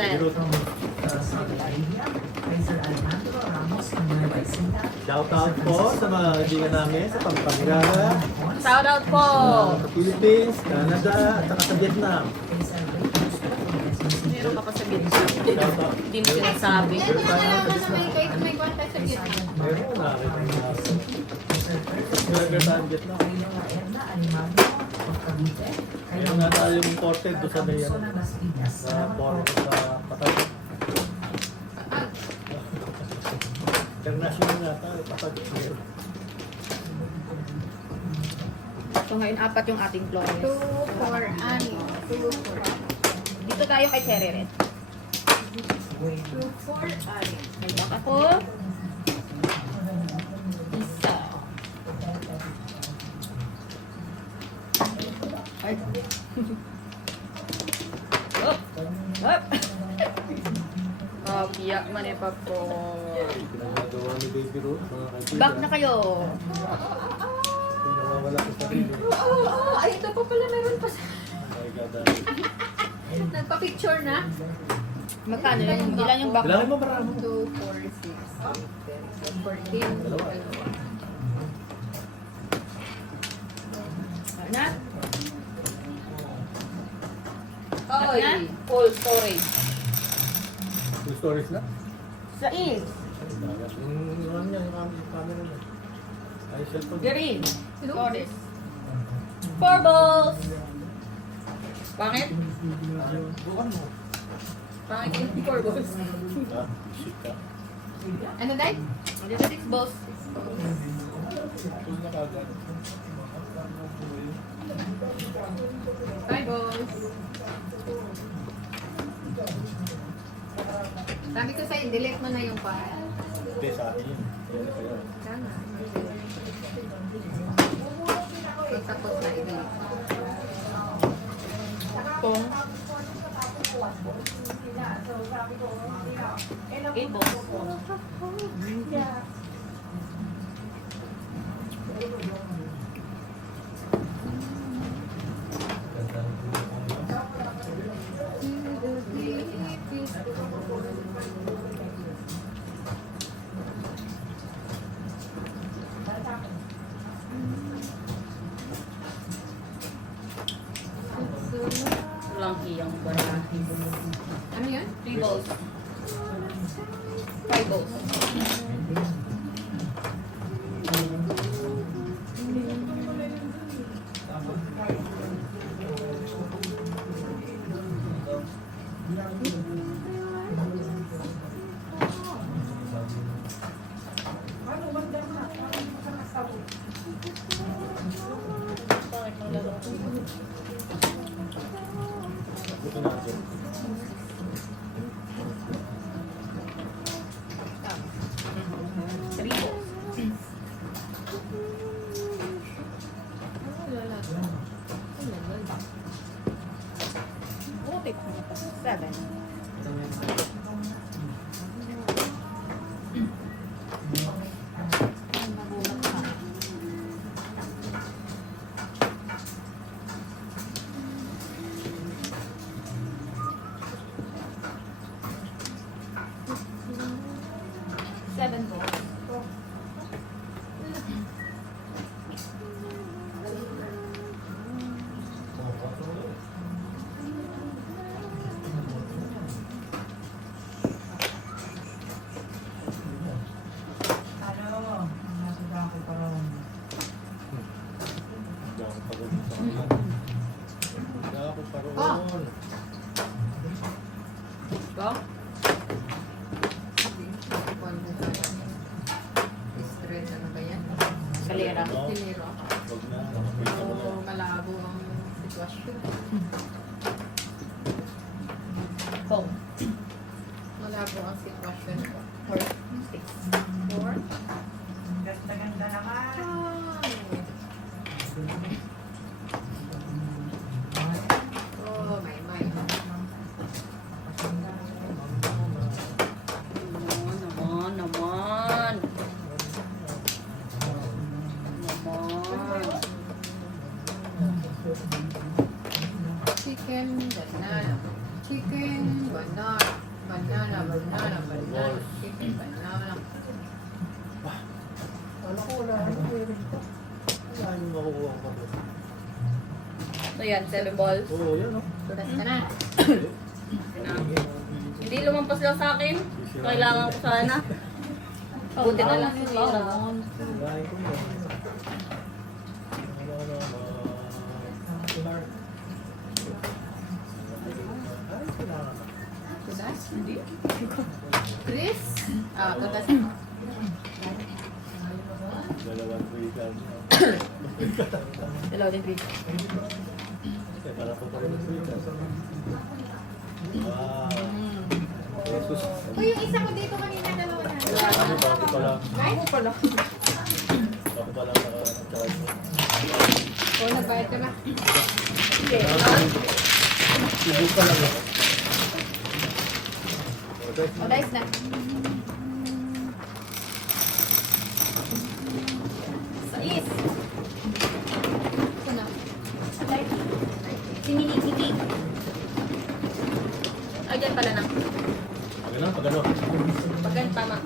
Hotel. Shoutout po sa mga kaibigan namin sa Pampanga, Shoutout po! sa Philippines, Canada, at saka sa Vietnam. Meron ka pa sa Vietnam. Shoutout. Hindi mo sinasabi. Meron tayo sa May Vietnam. may kwenta sa Vietnam. Meron ko nakakita. Meron tayo sa Vietnam. Meron nga tayo yung imported doon sa Dayan. Sa port sa Patag. International nga tayo, Patag. So ngayon, 4 yung ating flores. 2, 4, ani. 2, 4. Dito tayo kay Cherry Red. 2, 4, ani. May back ako. Isa. Ay. Up! Up! Piyak man eh, Papo. Pinagagawa ni Baby Ruth, mga kaibigan. Back na kayo. Pinawawala ko sa rin. Ay, ito pa pala meron pa sa... Oh my God. Nagpa-picture na? Magkano lang? Ilan yung back? Bilangin mo marami. 2, 4, 6, 8, 10, 14. Dalawa. Na? Oy, Na? Full storage. Two stories na? Sa is. Yung ano yan, yung camera niya. Ay, cellphone. Green. Storage. 4 balls. Pangit? Bukan mo. Pangit yung 4 balls. Ah, shit ka. Ano, Day? Dito 6 balls. Ito na kagad. Bye, boss. Sabi ko sa'yo, delete mo na yung file. Hindi, sa akin yun. Yan na sa'yo. Sana. Tapos na i-delete. Kung 8 balls. Walang hiyang barahe. Ano yun? 3 balls. 5 balls. Buto na ako. 3 balls. Butik mo pa. 7. Seven balls. Hindi ako pagod sa kanila. Hindi ako pagod. Go. Stress, ano ba yan? Kalera. Silero. Huwag na. Nakapita mo na. Oo, malabo ang sitwasyon. Boom. Malabo ang sitwasyon ko. 4. 6. 4. Ganda-ganda naman. Oh, may. Naman. Naman. Chicken, banana. Chicken, banana, banana, banana, banana, chicken, banana. Ano ko wala? Ano ko yun? Wala yung makukuha ko. So yan, 7 balls. Oo, yan o. Tulas ka na. Hindi lumampas lang sa akin. Kailangan ko sana. Buti na lang si Ramon. Kumain ko yun. Ay, kailangan na. Tulas? Hindi. Chris? Ah, tulas. Dalawang weekend. Dalaw din big. Para po pa rin ang weekend. Wow. Jesus. Uy, yung isa ko dito kanina, dalawa na. Ano ba? Ako pala. Ay, Ako pala. Ako pala naka-charge. o, nagbayad ka na. Sige. Subukan lang ako. Okay. O, dice na. Sais. Ito na. Sinini-sini. Ay, dyan pala na. Pag ano? Paggan tama.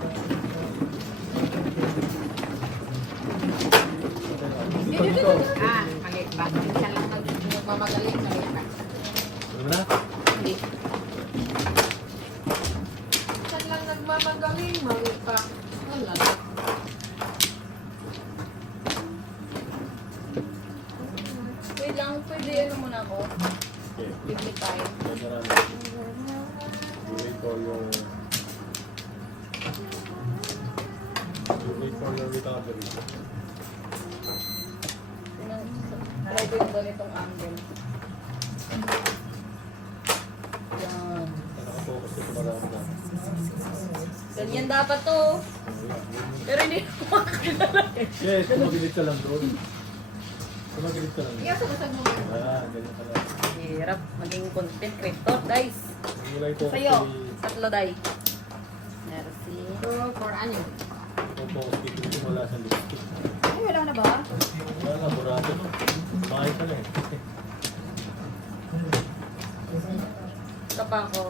Ah, mali pa. Isa lang magmamagaling, mali pa. Ano na? Hindi. Isa lang nagmamagaling, mali pa. Wala na. Wait lang, pwede ano muna ako. Okay. Bibli tayo. Wait for your... Wait for your recovery. Try ko yung ganitong angle. Yan. Nakafocus ko sa maramdaman. Ganyan dapat to. Pero hindi ko makakilala eh. Yes, kumagilid ka lang, bro. Kumagilid ka lang. Iyaw sa basag mo nga. Ganyan ka lang. Hirap maging content creator, guys. Nilay ko Sa'yo, tatlo day. Merci. So, for ano? focus dito wala sa lipstick. Ay, wala na ba? Wala ka, burado no. Bakit ka na eh. Ito pa ako.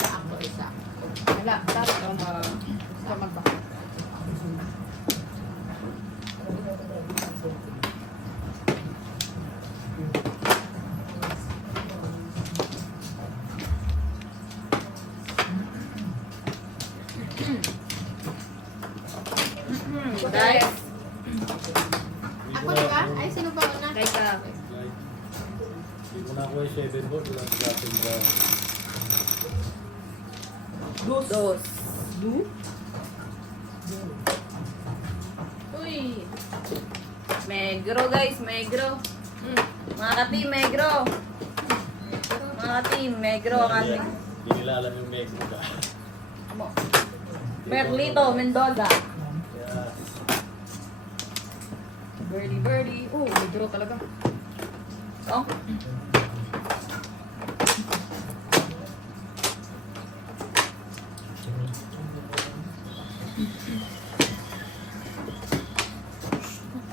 Ako isa. Wala, dapat ako magba. Guys, Ako di ba? Ay, sino ba una? guys ah. Hindi mo na ako yung 7 board. Wala sa ating ba. Dos. Uy. Megro guys, megro. Mga ka-team, megro. Mga ka-team, megro ang ating. Hindi nila alam yung Mexico ka. Merlito, Mendoza. Yes. Birdie. Oh, megro talaga. Oh.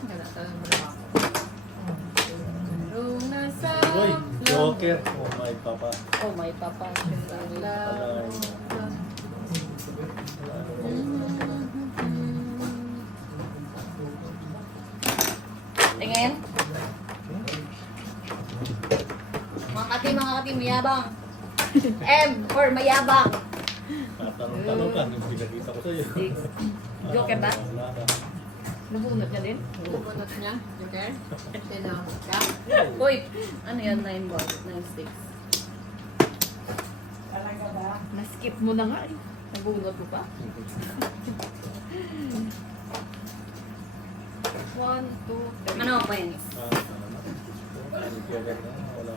Wala talagang wala ako. Nung nasa Uy, Joker. Oh my papa. Oh, my papa. Alay. Tingin. Mga kati, mayabang. M for mayabang. Tatanong-tanong ka. Yung pinakita ko sa'yo. Six. Joker ba? Wala ka. Nabunot niya din. Pupunot niya, Joker. Sino ka? Uy, ano yan? 9 balls. 9 sticks. Talaga ba? Na-skip mo na nga eh. Nabunot mo pa? 1, 2, 3. Ano ako yun? Wala.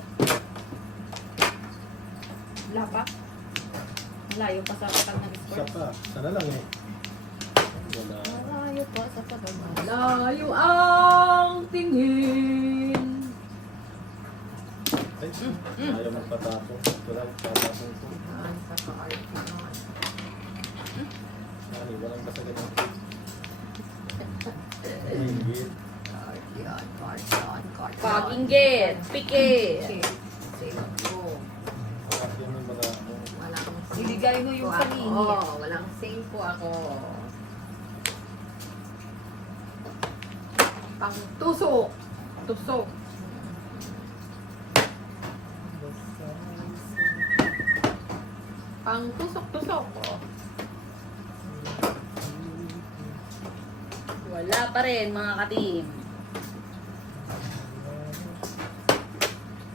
Wala pa? Layo pa sa patang ng Isa score. pa. Sana lang eh. Wala. Layo pa sa patang. Layo ang tingin. Ay, ayaw magpatapos. Wala, patapos ko. Saan sa ka-art naman? Ano, walang kasagan ng Ingit. Card yan, card yan, card yan. Pag-inggit. Pikit. Sino? ibibigay mo yung kanini. Oo, walang same po ako. Pang tusok. Tusok. Pang tusok-tusok. Wala pa rin mga ka-team.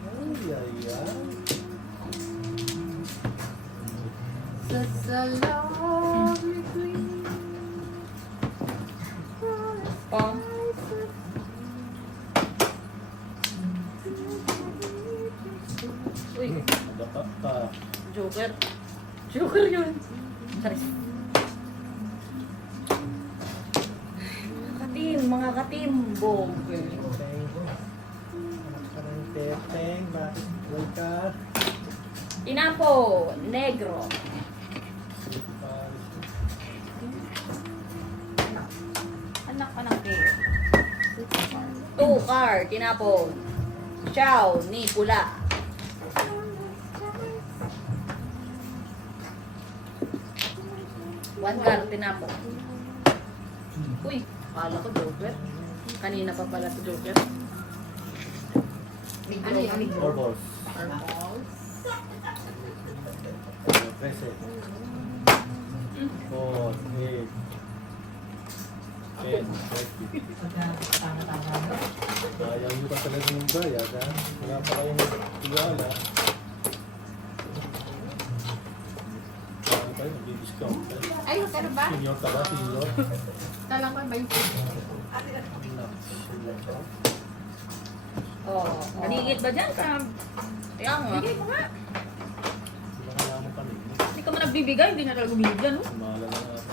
Ay, ay, ay. Such a lovely dream. Oh. Uy, Dapat pa. Joker. Joker yun. Charis. Mga ka-team, bong. Teteng, bakit ka? Inapo, negro. Anak ka ng kaya. 2 card, tinapon. Chow, ni pula. One card, tinapon. Uy, akala ko Joker. Kanina pa pala si Joker. Ano yan? Four balls. Purple. 13. 4, 8. 10, 20. Ayaw nyo pa talaga ng bayad, ha? Wala pa kayong tiwala. Kaya kayo, nag-discount. Ay, ano ba? Senior ka ba? Senior? Talang ko ba yung Oh, nanigit ba dyan? Kaya nga. Bigay mo nga. Wala mo kami. Hindi ka man nagbibigay, hindi na talaga bumili dyan, no? Sumala na natin.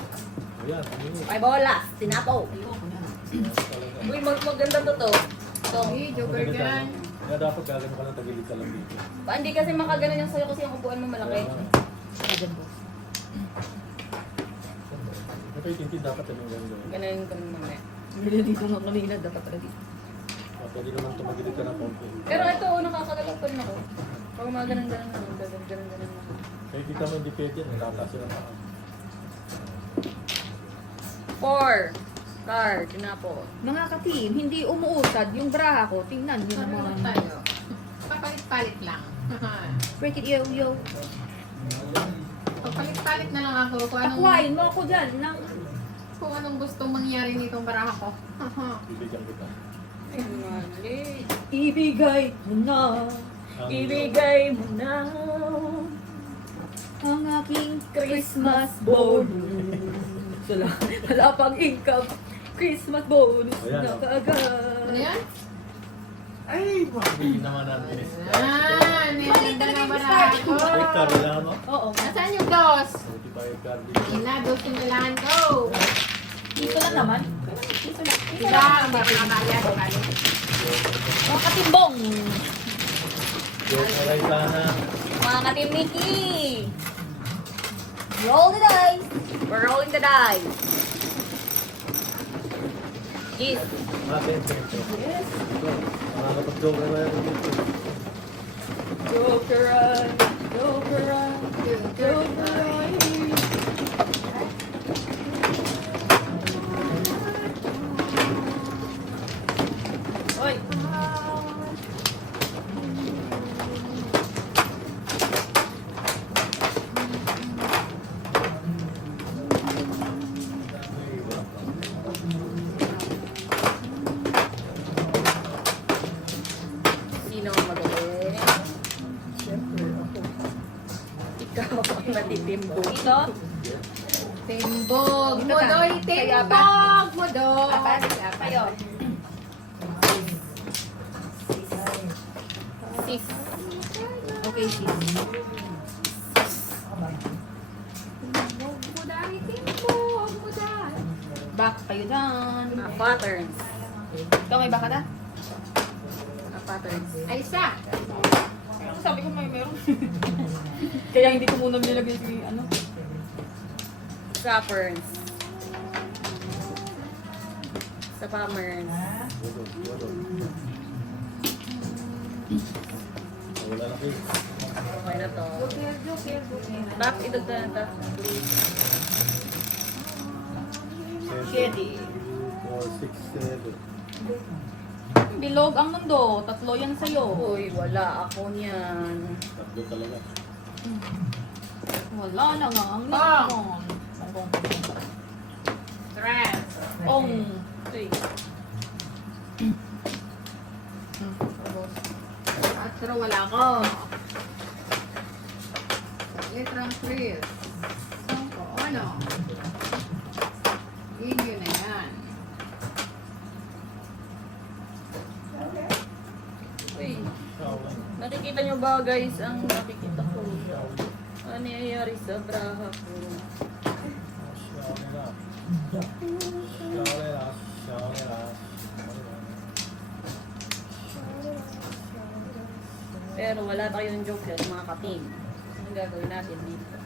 Ayan, ano yun? May bola, tinapo. Talaga. Uy, maganda to. Ito. Hey, Joker dyan. Kaya dapat gagano ka lang, tagilid ka lang dito. Hindi kasi makaganon yung sa'yo kasi yung upuan mo malaki. Ito yung tintin dapat yung gano'n. Ganun ko naman mamaya. Hindi dito nga kanina, dapat talaga dito. Pwede naman tumagilid ka ng konti. Pero ito, nakakagalaw pa rin ako. Pag mga ganun-ganun na, ganun-ganun na. Kaya kita mo hindi pwede, natataas yun ang paa. 4 card, tinapon. Mga ka-team, hindi umuusad yung braha ko. Tingnan nyo naman. tayo. Papalit-palit lang. Break it, yo, yo. Papalit-palit na lang ako kung Akwain mo ako dyan. kung anong gustong mangyari nitong baraha ko. Bibigyan kita. Ay, mali. Ibigay mo na Ibigay mo na ang aking Christmas bonus. Wala pang income. Christmas bonus Ayan, na oh. kaagad. Ano yan? Ay, hindi naman natin. Nilanda ng baraha ko. Wait, kailangan mo? Oo. Nasaan yung dos? 45 card Dos yung kailangan ko. Dito lang naman. Diba? Ang babaya. Mga katimbong. Joker ay sana. mga ka-team Mickey. Roll the dice. We're rolling the dice. Yes. Bakit? Yes. Makakapag-joker na ako dito. Jokeran. Jokeran. Jokeran. Oy. Sino ang magaling? Ikaw ang natitimbo. Ito. Timbog. Ito ka. Mudoy. Kaya ba? Timbog. Mudoy. Apat. Kayo. Sis. Okay, sis. Timbog. Muday. Timbog. Muday. Back kayo dyan. Patterns. Ikaw may baka na? Patterns. Ay, isa. Sabi ko may meron. Kaya hindi ko muna nilagay si ano. Sappers. Sappers. Wala na kayo. Okay na to. Tap, idog na tap. Shady. 4, 6, 7. Bilog ang mundo. Tatlo yan sa'yo. Uy, wala ako niyan. Tatlo talaga. Wala na nga ang Bang! limon. Stress. Ong. Uy. Pero wala ko. Litrang Chris. Sangko, ano? Inyo na yan. Uy. Okay. Nakikita nyo ba guys ang nakikita ko? Ano nangyayari sa braha ko? Pero wala tayong joke yan, mga ka-team. Anong gagawin natin dito?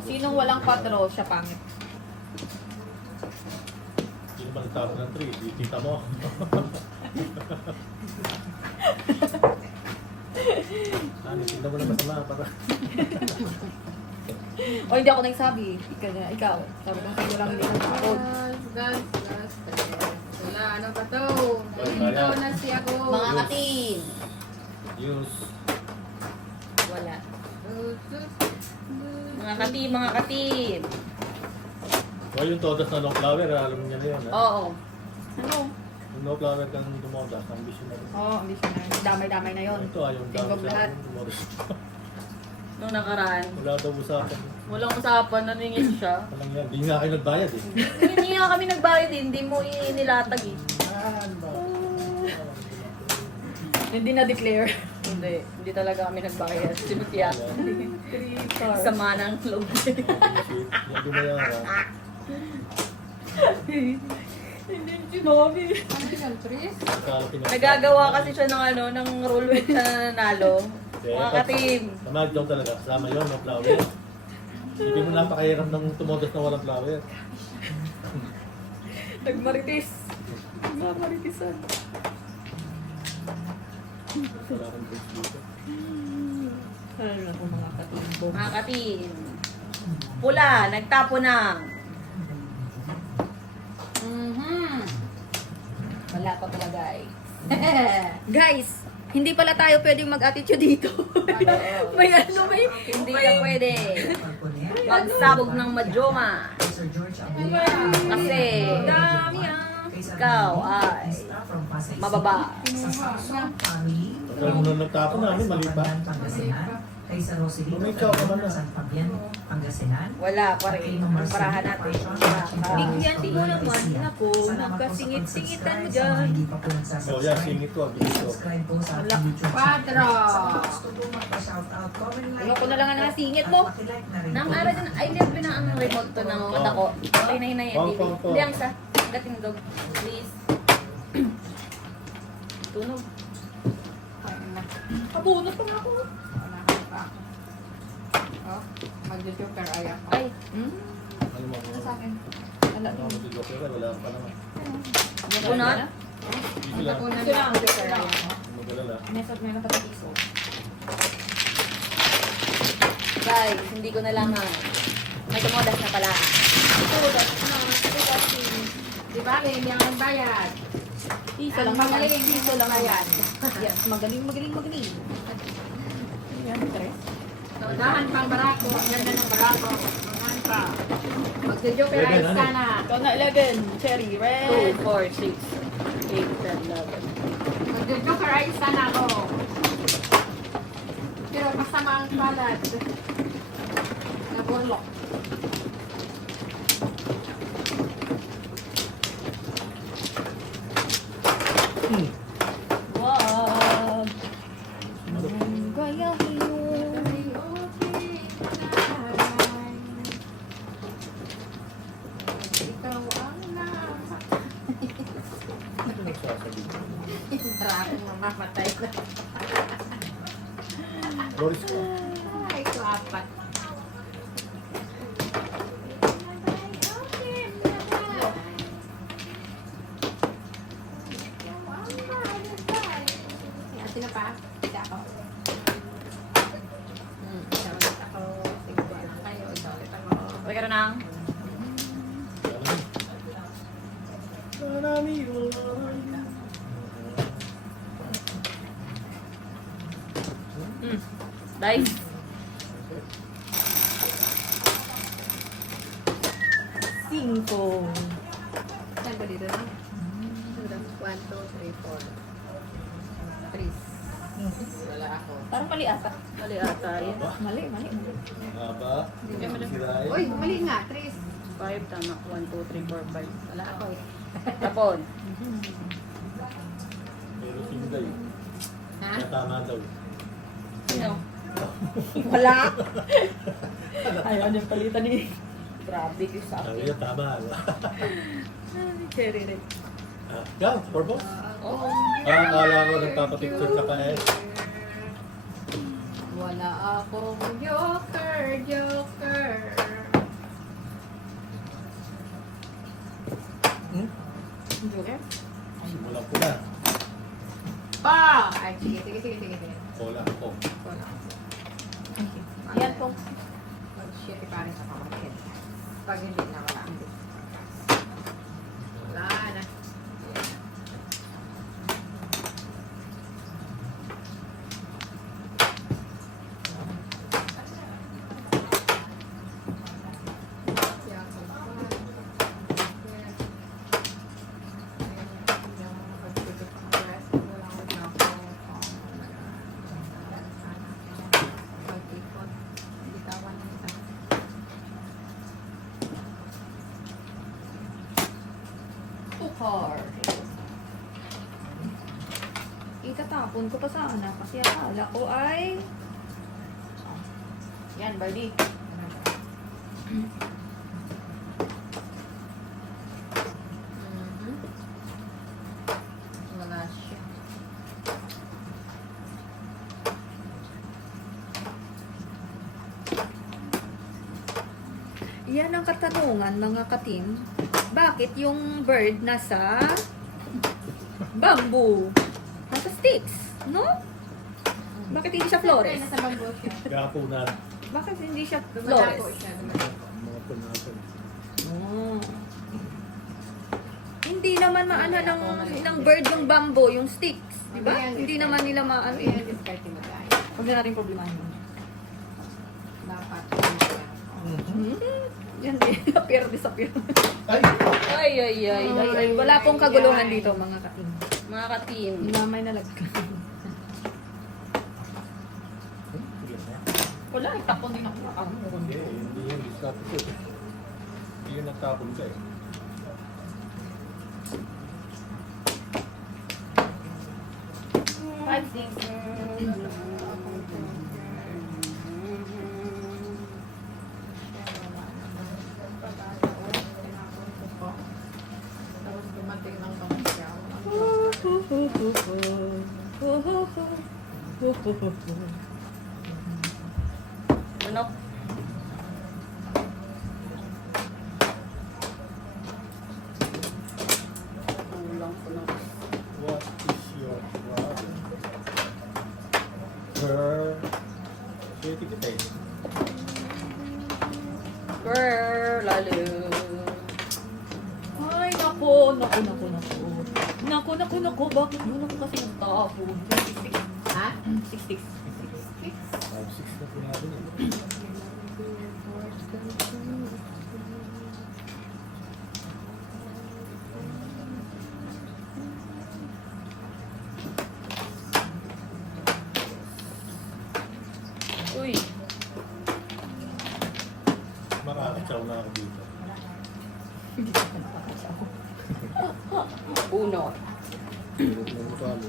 Sinong walang patro, siya pangit. Sino ba nagtapos ng 3? Di kita mo. Ano, tingnan mo na masama para. O hindi ako nagsabi. Ikaw. Sabi ko sa'yo lang hindi nagsabi. Gas. Wala, ano pa to? Nalito na si ako. Mga ka-team! Use. Wala. Mga ka-team, mga ka-team! O yung todas na long flower, alam niya na yun. Ha? Oo. Ano? Yung long flower kang tumodas, ambition na rin. Oo, ambisyon na. Damay-damay na yun. Ito yung Tingog dami lahat. sa tumodas. Nung nakaraan. Wala daw usapan. Walang usapan, naningin siya. Walang yan. Hindi nga kayo nagbayad eh. Hindi nga kami nagbayad eh, hindi mo inilatag eh. Hindi na-declare. Hindi talaga kami nagbayad. Sinutya. 3 stars. Sama ng loob. Yung dumayaran. Hindi sinabi. Ano yun, Chris? Nagagawa kasi siya ng ano, ng rule with na nanalo. Mga ka-team. Tamad daw talaga. Kasama yun, no flower. Hindi mo napakahirap ng tumodas na walang flower. Nagmaritis. Nagmaritisan. Wala kang drinks dito. Ano na kung mga katimbo. Mga ka-team. Pula, nagtapo ng. Wala pa pala guys. Guys, hindi pala tayo pwedeng mag-attitude dito. may ano, may... Hindi na pwede. Magsabog ng madyoma. Kasi Dami ah. ikaw ay mababa. Pagka muna nagtapon namin, mali ba? Kay San Rosalito, Lumikaw ka man na. San Fabian, Pangasinan. Wala pa rin. Ang parahan natin. Bigyan din mo naman. Ako, magkasingit-singitan mo dyan. So yan, singit ko, abilis ko. Subscribe po sa Wala. ating YouTube Patro. channel. Gusto po magpa-shoutout, comment like. Ayoko na lang ang nasingit mo. At pakilike na rin Nang po. araw din, ay libre na ang remote to ng mata ko. Okay na hinay ang TV. Pong. Hindi ang isa. Gating dog. Please. Tunog. Abunot pa nga ako. Wala ka pa. Oh, mag-joker ay ako. Ay, Ano mo? Ano sa akin? Wala. Ano mo mag-joker? Wala pa naman. bunot. Hindi lang. Una Ito lang. joker ay ako. Mag-alala. Mesot meron ka piso. Guys, hindi ko na lang may tumodas na pala. Di ba, hindi ako nagbayad. Piso lang. Magaling, Piso lang bayad. Yes, magaling. Yan, tres. Dahan pang barako. Ang ganda ng barako. Dahan pa. Mag-joker ay Ano? sana. Ikaw na 11. Cherry, 2, red. 4, 6, 8, 10, 11. Mag-joker ay sana ako. Pero masama ang palad. Naburlok. Wag. Gayahin mo. Ikaw ang nasa. Ano nagsasabi? Maraming mamamatay na. Loris ko. Ay, ito apat. me why. Dice. Cinco. Saan ba dito na? 1, 2, 3, 4. 3. Wala ako. Parang mali ata. Mali ata yun. Mali, mali. Aba, sirain. Uy, mali nga. 3. 5, tama. 1, 2, 3, 4, 5. Wala ako eh. Tapon. Pero tinday. Ha? Kaya tama daw. Sino? Wala. Ayaw niyang palitan ni... Grabe ko sa Sabi akin. niya tama. Cherry red. Yan, Corbo. Oo. Akala ko nagpapapicture ka pa eh. Wala akong joker, joker. Joker? Simulan ko na. Pa! Ay, sige, sige, sige, sige. sige. Wala ako. Wala. Yan po. Mag-shitty pa rin sa kapatid. Pag hindi na wala. Wala na. Card. Itatapon ko pa sana kasi akala ko ay... Yan, Bardi. Wala siya. Yan ang katanungan, mga katim. Bakit yung bird nasa bamboo? Nasa sticks, no? Bakit hindi siya flores? Nasa bamboo siya. Gapunan. Bakit hindi siya Dumadako flores? siya. Dumadako. Mga punasan. Oh. Hindi naman maano ng bird yung bamboo, yung sticks. Diba? Hindi naman nila maano Ayan, yun. discarding mo tayo. Huwag na natin problemahin yun. Dapat. Yan din. Disappear. Ay! Ay, ay, ay. Ay, ay, wala pong kaguluhan dito, mga katim. Mga ka-team. Mamay na lagka. Wala, itapon din ako. Hindi, hindi yung discount ko. Hindi yung nagtapon ka eh. Five, six. Tapos dumating ng pangkyaw. Manok. Kulang ko lang. What is your problem? Girl. Sige, kita eh. Girl, lalo. Ay, naku. Bakit mo naku kasi nagtapon? Ha? 66. 5-6 na po natin eh. Uy. Makakatsaw na ako dito. Uno. Hirap na mukha mo.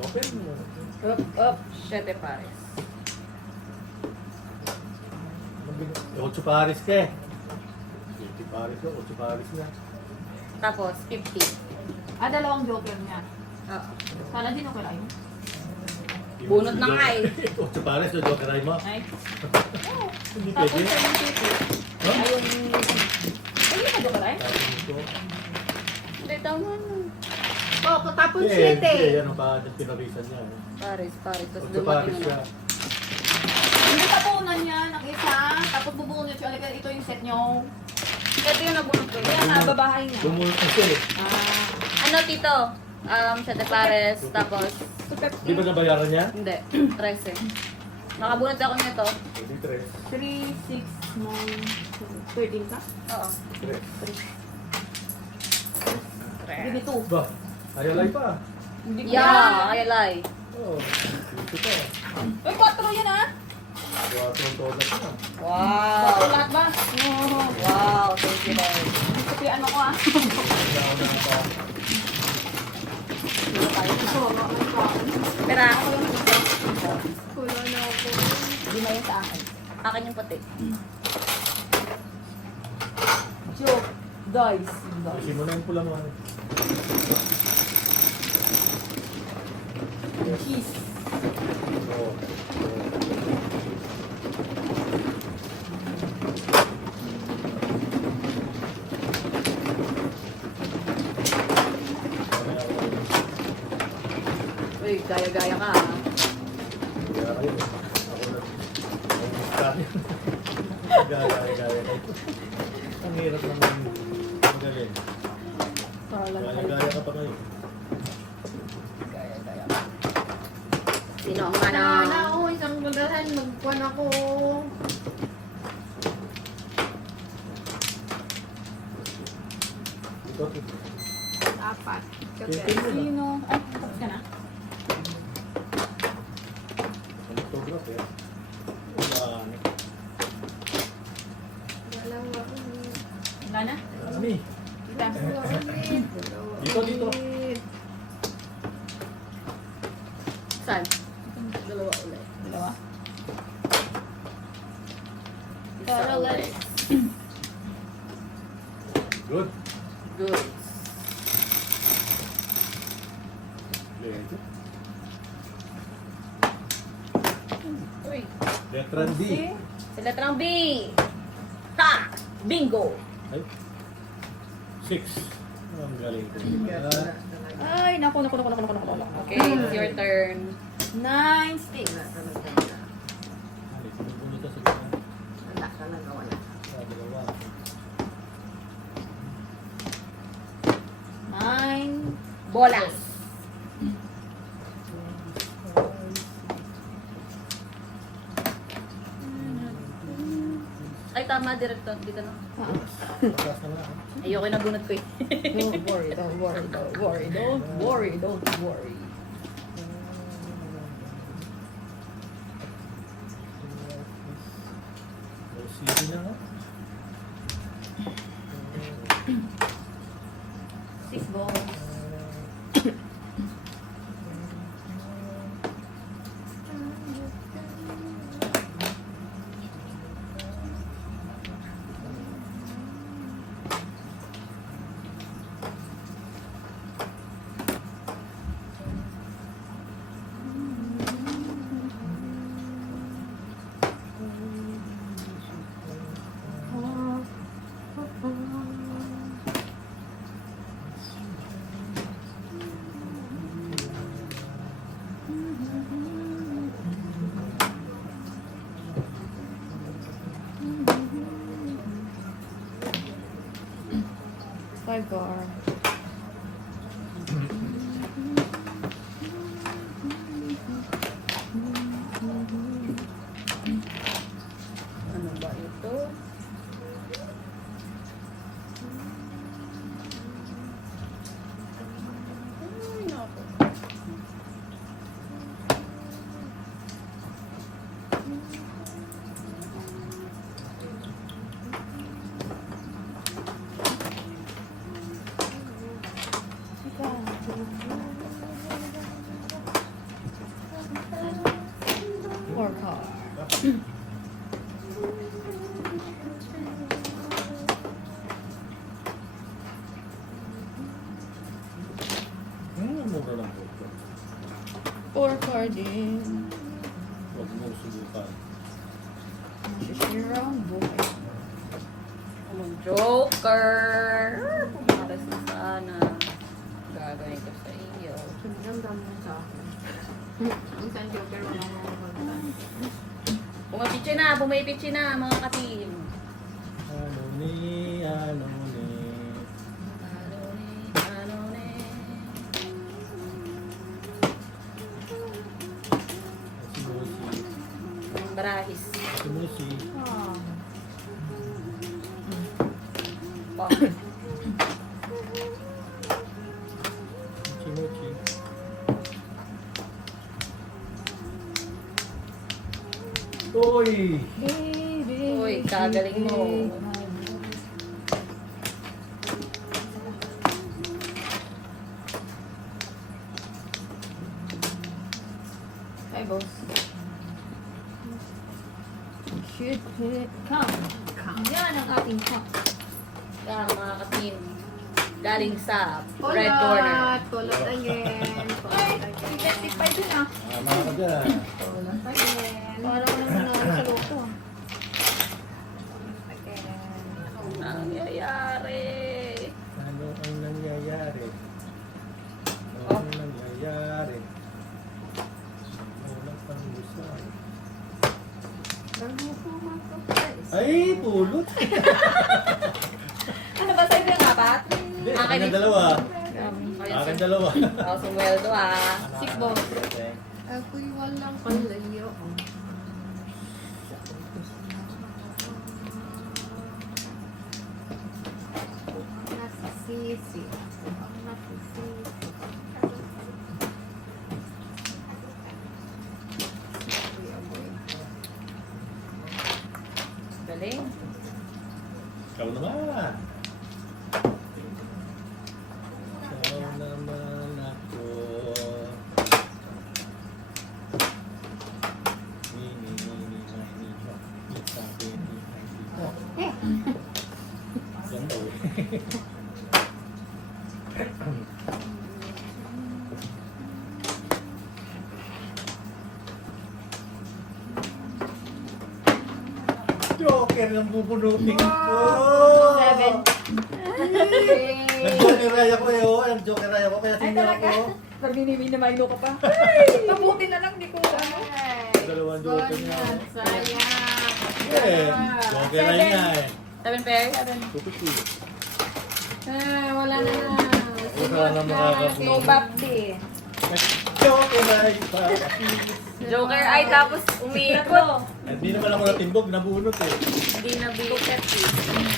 Open mo. Up. Siyete pares. 8 pares ka eh. 8 pares na, 8 pares na. Tapos, 50. Dalawang joker niya. Oo. Kala din okay lang yun. Bunot na nga eh. 8 pares, yung jokeray mo. Ay. Tapos, Pwede? 70. Huh? Ayun. Ay, ka joker ay? Tapos ito. Hindi, tama na. Oh, tapos Eh, 7. yan ang pa pinarisan niya. Pares. Tapos 8 pares dumating siya. na. Hindi tapunan niya ng isa, tapos bubuo niya siya. Ito yung set niya. nyo. Ito yung nabunod ko. Kaya nga, babahay nga. Lumulot na siya eh. Ano, Tito? Siya de Pares, tapos... Di ba nabayaran niya? Hindi, 13. Nakabunod ako nito. Hindi, 3. 3, 6, 9, 13 ka? Oo. 3. Give me 2. Ba? Ayalay pa. Hindi ko Yeah, I lie. Oo. Dito pa. Uy, 4 yan ah! Tuwatong todas na. Wow. Lahat ba? Oo. Wow, thank you, Lord. Kasi ano ko ah. Kailangan na ito. Pero ako yung Kulo na ako. Hindi na yan sa akin. akin yung puti. Joke. Guys. Kasi mo na yung pula mo. ano. Cheese. Oo. Uy, gaya-gaya ka ah. Kaya kayo. Ako na. Ang diskarte. Gaya kayo. Ang hirap naman. Ang galing. Gaya ka pa kayo. Gaya-gaya. Sino ang Sana ano? na ako, isang guldahan, magkuhan ako. Ito. Apat. Tingin mo na. Sino? Ay, tapos ka na? Ang photograph eh. Wala. Dalawa. Wala na? Marami. Dalawa ulit. Dito, dito. Saan? Dalawa ulit. Dalawa? Isa ulit. Good. Good. Lento. Uy. Letra D. Sa letrang B. Ha! Bingo! Ay. 6. Ang galing ko. Ay, naku. Okay, it's your turn. 9 sticks. Pumunta sa gitna. Wala talaga, wala. Dalawa. 9 Bolas. Ay, tama, direkto. Dito na. Taas na lang. Ayoko yung nabunod ko eh. Don't worry, don't worry, don't worry, don't worry, don't worry. Sige na nga. 6 balls. Five bar. Ano ba ito? Ay, naku. Four card. Mura lang po ito. Four card din. Huwag mo subukan. Shishira ang buhay. Ano, Joker! Pumaras na sana. Gagawin ko sa iyo. Ramdam mo sa akin. Ang San Joker, wala mo mapunta. Bumipitsi na mga ka-team. Ano ni, ano ni. Si Lucy. Barahis. Si Lucy. Si Lucy. Uy! Uy, kagaling mo. Hi, boss. Shoot, come. Yan ang ating cup. Kaya mga ka-team, galing sa red corner. Kulot again. Ay, Kulot again. identify din ah. Tama ka dyan. Kulot again. Para ko naman nanalo sa loko. Again. Ang nangyayari. Ano ang nangyayari? Ano ang nangyayari? Wala pang lusay. Ay, pulot! Ano ba sa'yo yung apat? Hindi, Akin akin eh. dalawa. Ayun, Akin sir. dalawa. Ako sumweldo ah. Six balls. Ako'y walang kalayo. Nasisisi. Ang nasisisi. Galing. Ikaw naman. Ikaw naman ako. Nini, nini, nini, nini, sabi ni Auntie ko. Yan daw eh. Joker ang bubunutin ko! Seven. Nag-joker raya ko eh, oh. Nag-joker raya ko, kaya Ay, sindi talaga? ako. Pag minimino ka pa. Ay, mabuti na lang, di ko ano. Dalawang joker niya. oh. Sayang. Eh, joker raya niya eh. 7 pairs. Tututu. Wala na. Wala na makakapunta. No babdi. Joker raya pa. Joker ay tapos umiikot. Hindi naman ako natimbog, nabunot eh. Hindi na bigot.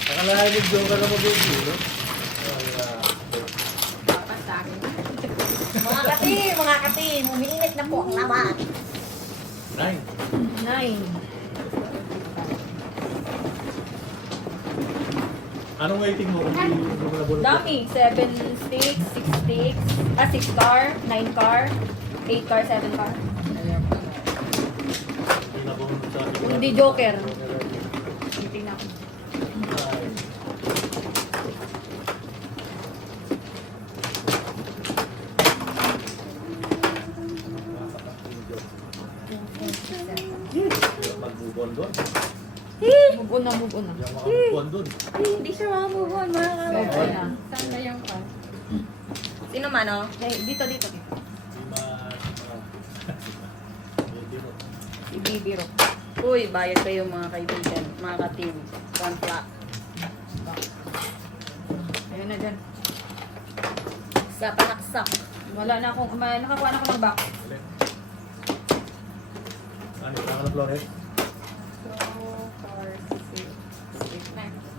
Akalahan yung joker na mabubunot. Dapat sa akin. Mga ka-team, umiinit na po ang laman. 9. 9. Anong waiting mo kung hindi mo nabunot? Dami. 7 sticks, 6 sticks, 6 car, 9 car, 8 car, 7 car. Hindi nabunot sa akin. Hindi joker. Tingnan ko. Ay. Mag-move on doon. Move on na, move on na. Yung mga move on doon. Hindi siya makamove on, mga Move on na. Saan na yung card? Sino man oh? Hey, dito, dito. Hindi mo. Ibibiro. Uy, bayad kayo mga kaibigan, mga ka-team. One flat. Ayun na dyan. Sa panaksak. Wala na akong, nakakuha na ako ng back. Ulit. Ano, saan ka na Flores?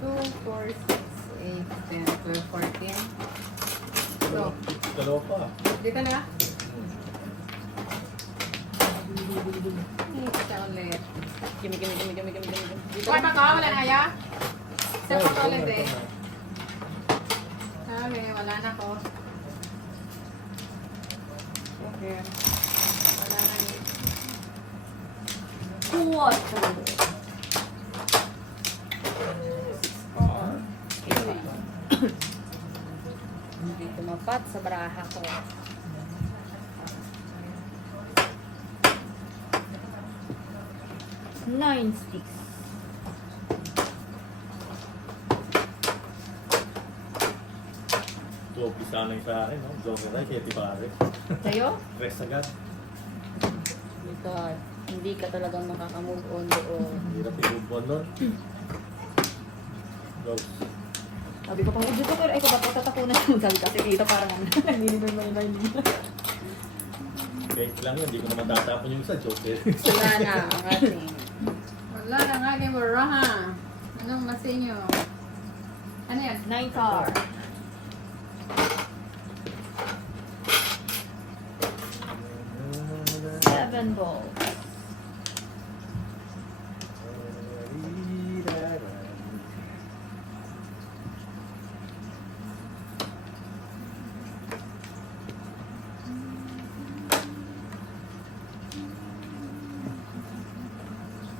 2, 4, 6, 8, 10, 12, 14. So, Dalawa pa. dito na. Isa ulit. Kimi. Dito. Wala ka? Wala na ya? Isa pa ka ulit eh. Okay, wala na ko. Okay. Wala na yun. Water. Hindi tumapat sa baraha ko. Nine sticks. Joke sana yung sa akin, no? Joker ay, kaya di pare. Sa'yo? Rest agad. God, hindi ka talagang makakamove on doon. Hirap i-move on nun. Go. Sabi ko pang udyo ko, ay ko ba patatapunan mo? Sabi kasi kita parang ano, naninimay nila. Fake lang yun, hindi ko naman tatapon yung isa, joke eh. Wala na ang ating. Wala na nga kayo ha. Anong masinyo? Ano yan? 9 car. Seven balls.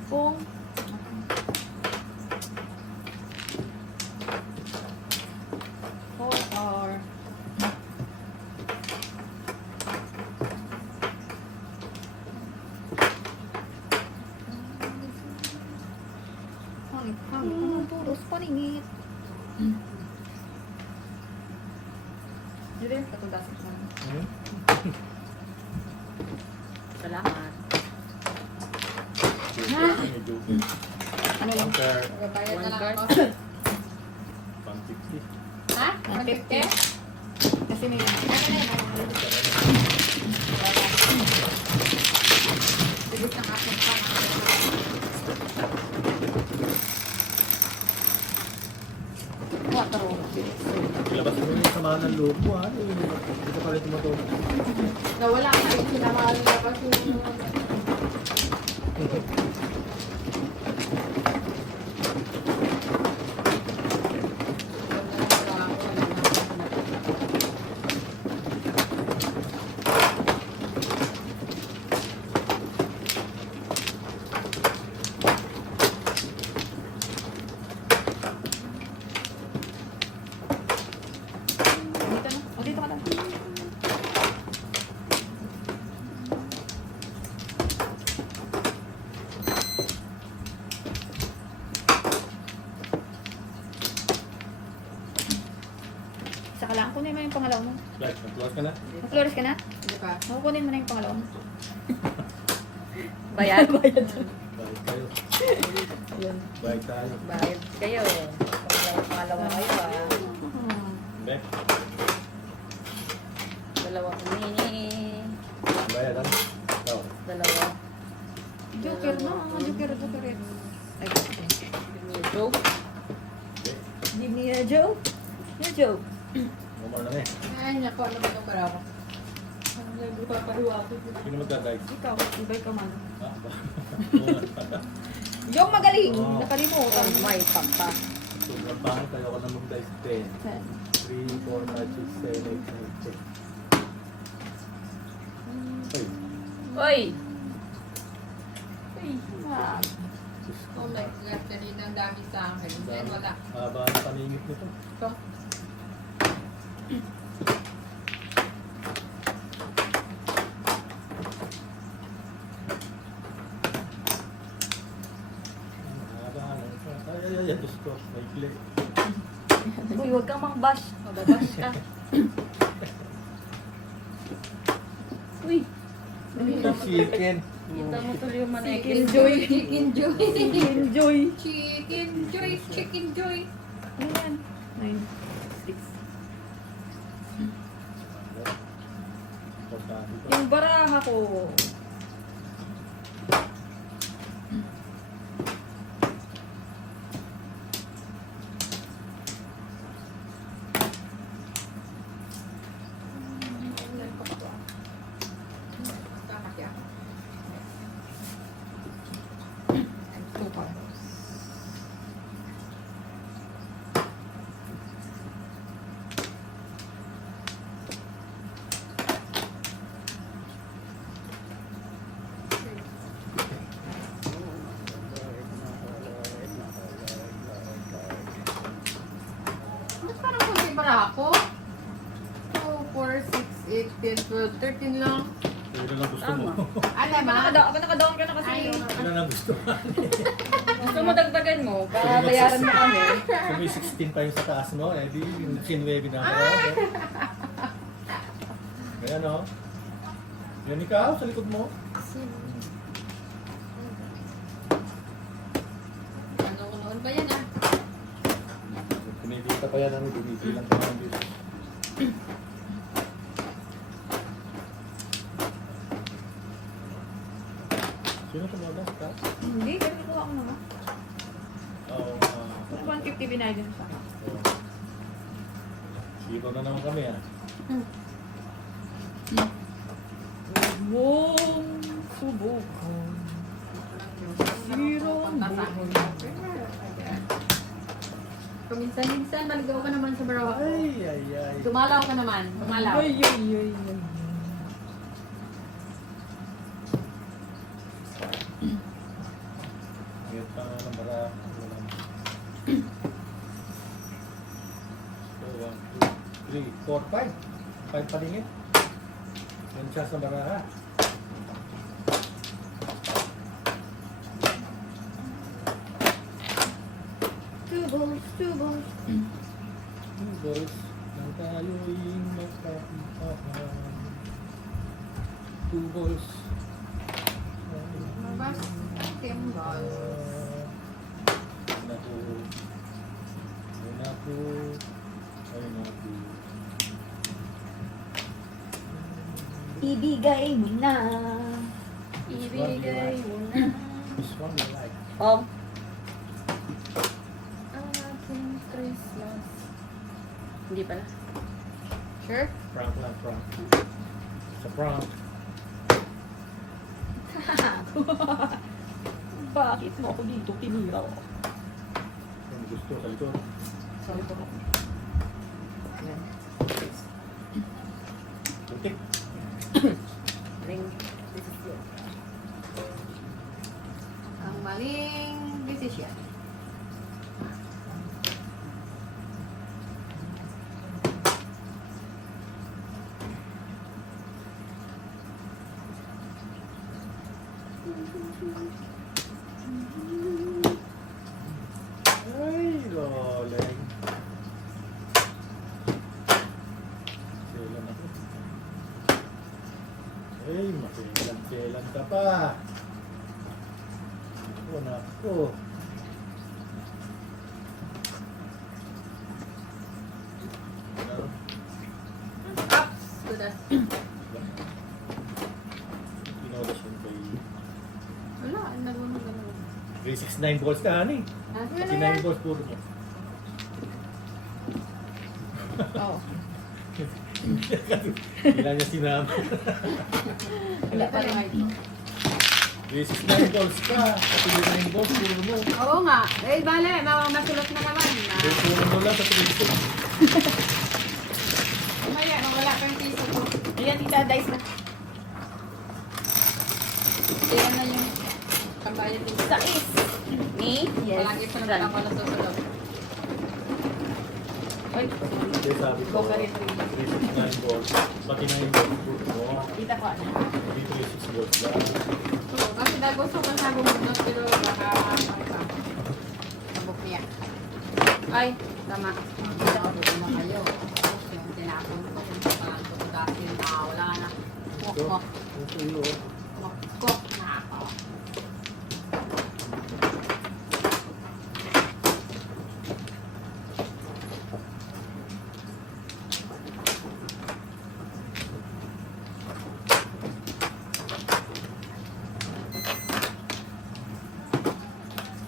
Four. Four are. Puros paningit. Jadi, katugasan ko. Salamat. Joke. Ano lang? Counter Magbabayad na lang One ako. 150. Ha? 150? Kasi may Sigit ng aking pa. Quattro. Ilabas mo yung samahan ng loob mo ha. Hindi ka pa rin tumutulog. Nawala ka rin sinamahal nila pa yung... Dito na. O, dito ka lang. Isa ka lang. Kunin mo yung pangalawa mo. Like, nag-close ka na? Mag-flores ka na? Hindi pa. Kukunin mo na yung pangalawa mo. Bayad. Balik kayo. Yun. Balik tayo. Bayad kayo. Pangalawa kayo ah. Be, Dalawang mini. bayad lang. Ikaw. Dalawa. Joker na. Joker. Ay, Joke. Okay. give me a joke. A joke. Umar lang eh. Ay, naku, ano ba itong barako? Ano ba yung papariwa ko? Sino magdadrive? Ikaw, ibay ka man. Ah, ba? Yung magaling. Oo. Nakalimutan. Oh my papa. Sobrang pangit. Ayoko na mag-dive 10. 3, 4, 5, 6, 7, 8, 9, 10. Ay, Uy. Ah, Oh my God, kanina ang dami sa akin. Then wala. haba ang paningit nito. Ito. Haba. Ay, Diyos ko. May play. Uy, huwag kang mang-bash. Mababash ka. Uy. Chicken. Kita mo tuloy yung manekil. Chicken joy. Chicken joy. Chicken joy. Chicken joy. Chicken joy. Ano yan? 9, 6. Importante ito. Yung baraha ko. Tama siya. Ba't parang kunti barako? 2, 4, 6, 8, 10, 12, 13 lang. Yun na lang gusto mo. Alam mo? Nakadaon ka na kasi. Ay, Yun na lang gusto mo. Gusto mo dagdagan mo para bayaran mo kami. Kung may 16 pa yung sa taas mo, eh di yung 19 na ako. Ayan o. Yan ikaw, sa likod mo. ano ko noon ba yan ah? Kaya namin binibilang ka namin dito. Sino tumagas ka? Hindi, pero nakuha ko naman. Oo. 150 binayad din sa akin. Sino na naman kami ah. Mong subukan. Kuminsan-minsan, maligaw ka naman sa barawa ko. Ay. Dumalaw ka naman. Dumalaw. Ay. Ngayon pa nga ng bara. So, 1, 2, 3, 4, 5. 5 palingit. Yan siya sa baraha. Two balls. Two boys nang tayo'y magkapitaan. Two boys. Mabas. Timbal. Naku. Ay naku. Ay naku. Ibigay mo na. Ibigay mo na. This one you like. Ang ating Christmas. Hindi pala. Sure? Prank lang, prank. It's a prank. Bakit mo ako dito tinira? Kung gusto, sa likod. Sorry po. Putik. Ring. This is yours. Ang maling decision. Ay, loleng. Selan ako. Ay, maselan-selan ka pa. Ako na ako. Ano? Ups to the... Pinodas yun kay... Wala, nagulong ka naman. 369 balls ka, honey. Ah, Kasi 9 balls puro mo. Oh. Hindi lang niya sinama. Wala pa rin ito. 369 balls ka. Kasi 9 balls puro mo. Oo nga. Eh, bale, masulot na naman. Puro mo lang sa 36. Maya, wala kang piso ko. Ayan, tita, dice na. Ayan na yung kambayad din. Sa is. Me? Yes. Palagi pa naman ako nasusunod. Ay, Hindi sabi ko. Go ka rin. 369 balls. Pati 9 balls puro mo. tita ko ano. Hindi 36 balls lang. So, kasi gusto ko sa bumunot, pero baka nabok niya. Ay, Tama. Nabok na kayo. Yung tinapon ko, yung parang ko dahil wala na. Kok So, mo. ito yun. Kok na ako.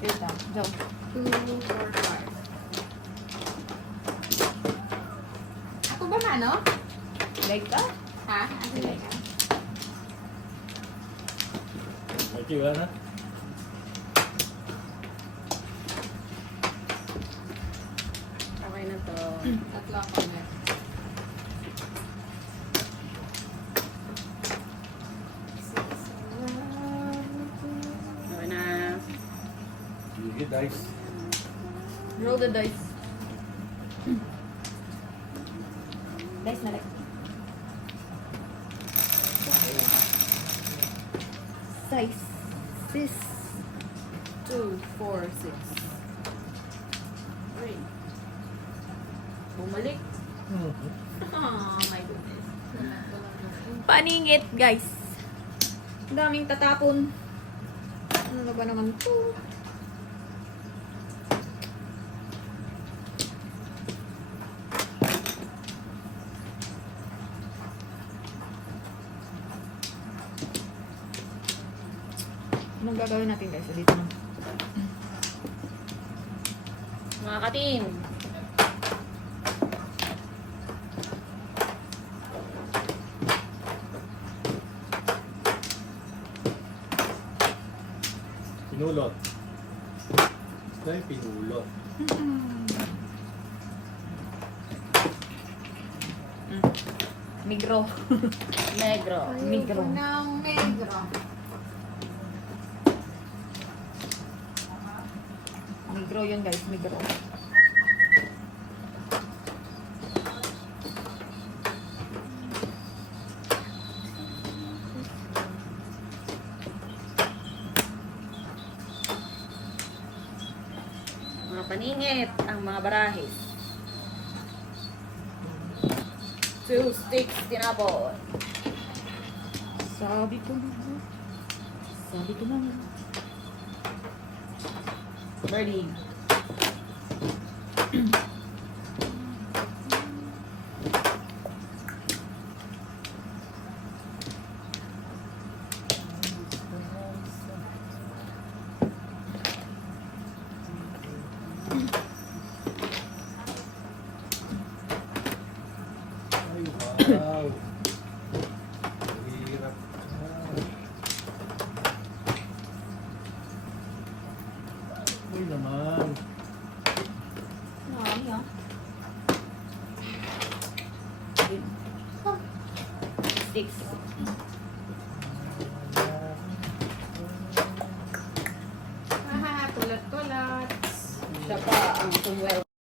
wait lang. Go. 2, 4, 5. Ako ba na, no? Like ka? Ha? Ano like ka? Thank you, Ana. Okay na to. Tatlo ako na. Okay na. Sige, dice. Roll the dice. Dice na like. Size. 6. 2, 4, 6. Uy. Bumalik. Mhm. Oh my goodness. Paningit, guys. Ang daming tatapon. Ano na ba naman to? Ang gagawin natin guys, dito na. Mga ka-team. Pinulot. Ito yung pinulot. Migro. Negro. Migro. Ayoko ng negro. Migro yun guys, migro. Mga paningit. Ang mga barahis. 2 sticks tinapon. Sabi ko na. Sabi ko na. Birdie. Ay, wow. Hirap. Uy naman. Marami ah. Sticks. Tulat-tulat. Siya pa ang tumwel.